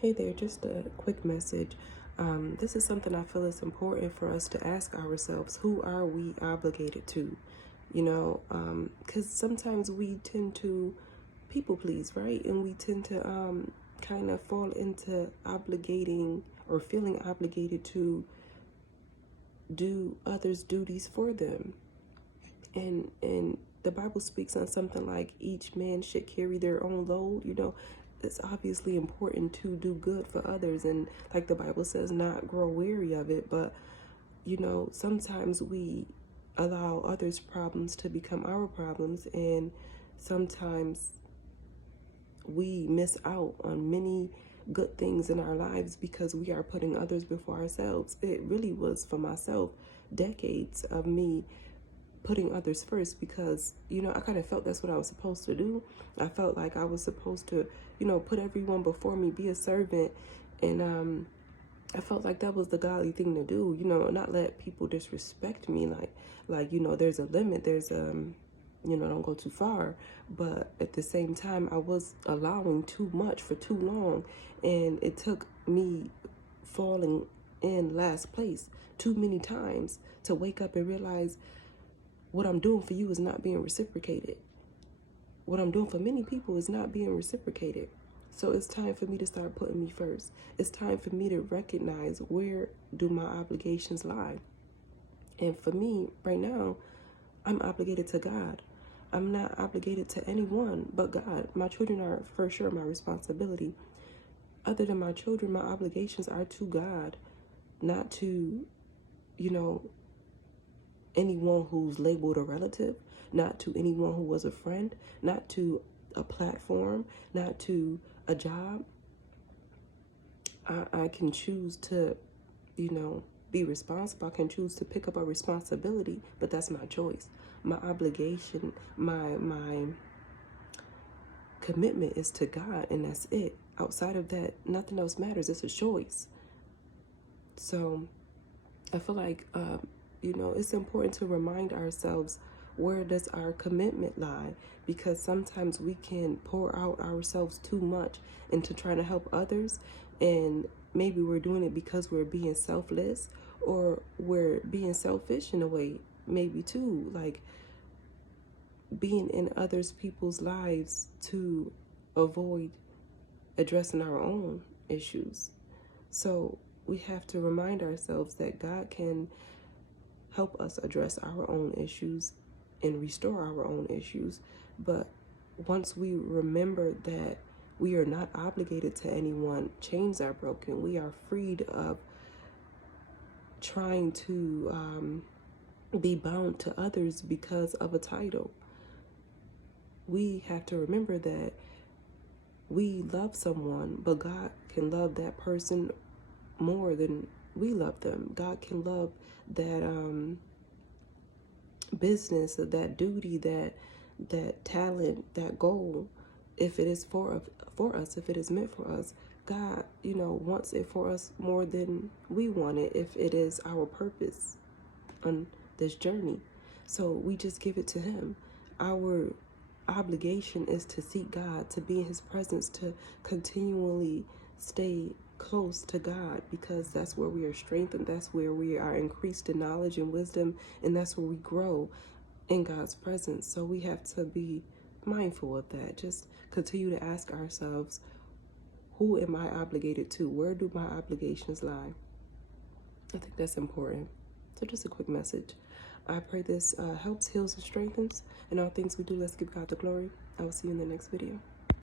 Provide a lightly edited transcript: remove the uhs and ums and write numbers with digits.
Hey there, just a quick message. This is something I feel is important for us to ask ourselves. Who are we obligated to? Because sometimes we tend to people please, right? And we tend to kind of fall into obligating or feeling obligated to do others' duties for them. And the Bible speaks on something like each man should carry their own load. It's obviously important to do good for others, and like the Bible says, not grow weary of it. But sometimes we allow others' problems to become our problems, and sometimes we miss out on many good things in our lives because we are putting others before ourselves. It really was, for myself, decades of me putting others first because I kind of felt that's what I was supposed to do. I felt like I was supposed to put everyone before me, be a servant, and I felt like that was the godly thing to do, not let people disrespect me. There's a limit, don't go too far. But at the same time, I was allowing too much for too long, and it took me falling in last place too many times to wake up and realize what I'm doing for you is not being reciprocated. What I'm doing for many people is not being reciprocated. So it's time for me to start putting me first. It's time for me to recognize, where do my obligations lie? And for me, right now, I'm obligated to God. I'm not obligated to anyone but God. My children are for sure my responsibility. Other than my children, my obligations are to God, not to, anyone who's labeled a relative, not to anyone who was a friend, not to a platform, not to a job. I can choose to, be responsible. I can choose to pick up a responsibility, but that's my choice. My obligation, my commitment is to God, and that's it. Outside of that, nothing else matters. It's a choice. So I feel like, it's important to remind ourselves, where does our commitment lie? Because sometimes we can pour out ourselves too much into trying to help others, and maybe we're doing it because we're being selfless, or we're being selfish in a way, maybe too, like being in others people's lives to avoid addressing our own issues. So we have to remind ourselves that God can help us address our own issues and restore our own issues. But once we remember that we are not obligated to anyone, chains are broken. We are freed of trying to be bound to others because of a title. We have to remember that we love someone, but God can love that person more than we love them. God can love that business, that duty, that talent, that goal, if it is for us, if it is meant for us. God, wants it for us more than we want it, if it is our purpose on this journey. So we just give it to Him. Our obligation is to seek God, to be in His presence, to continually stay close to God, because that's where we are strengthened, that's where we are increased in knowledge and wisdom, and that's where we grow in God's presence. So we have to be mindful of that. Just continue to ask ourselves, who am I obligated to? Where do my obligations lie? I think that's important. So just a quick message. I pray this helps, heals, and strengthens. In all things we do, let's give God the glory. I will see you in the next video.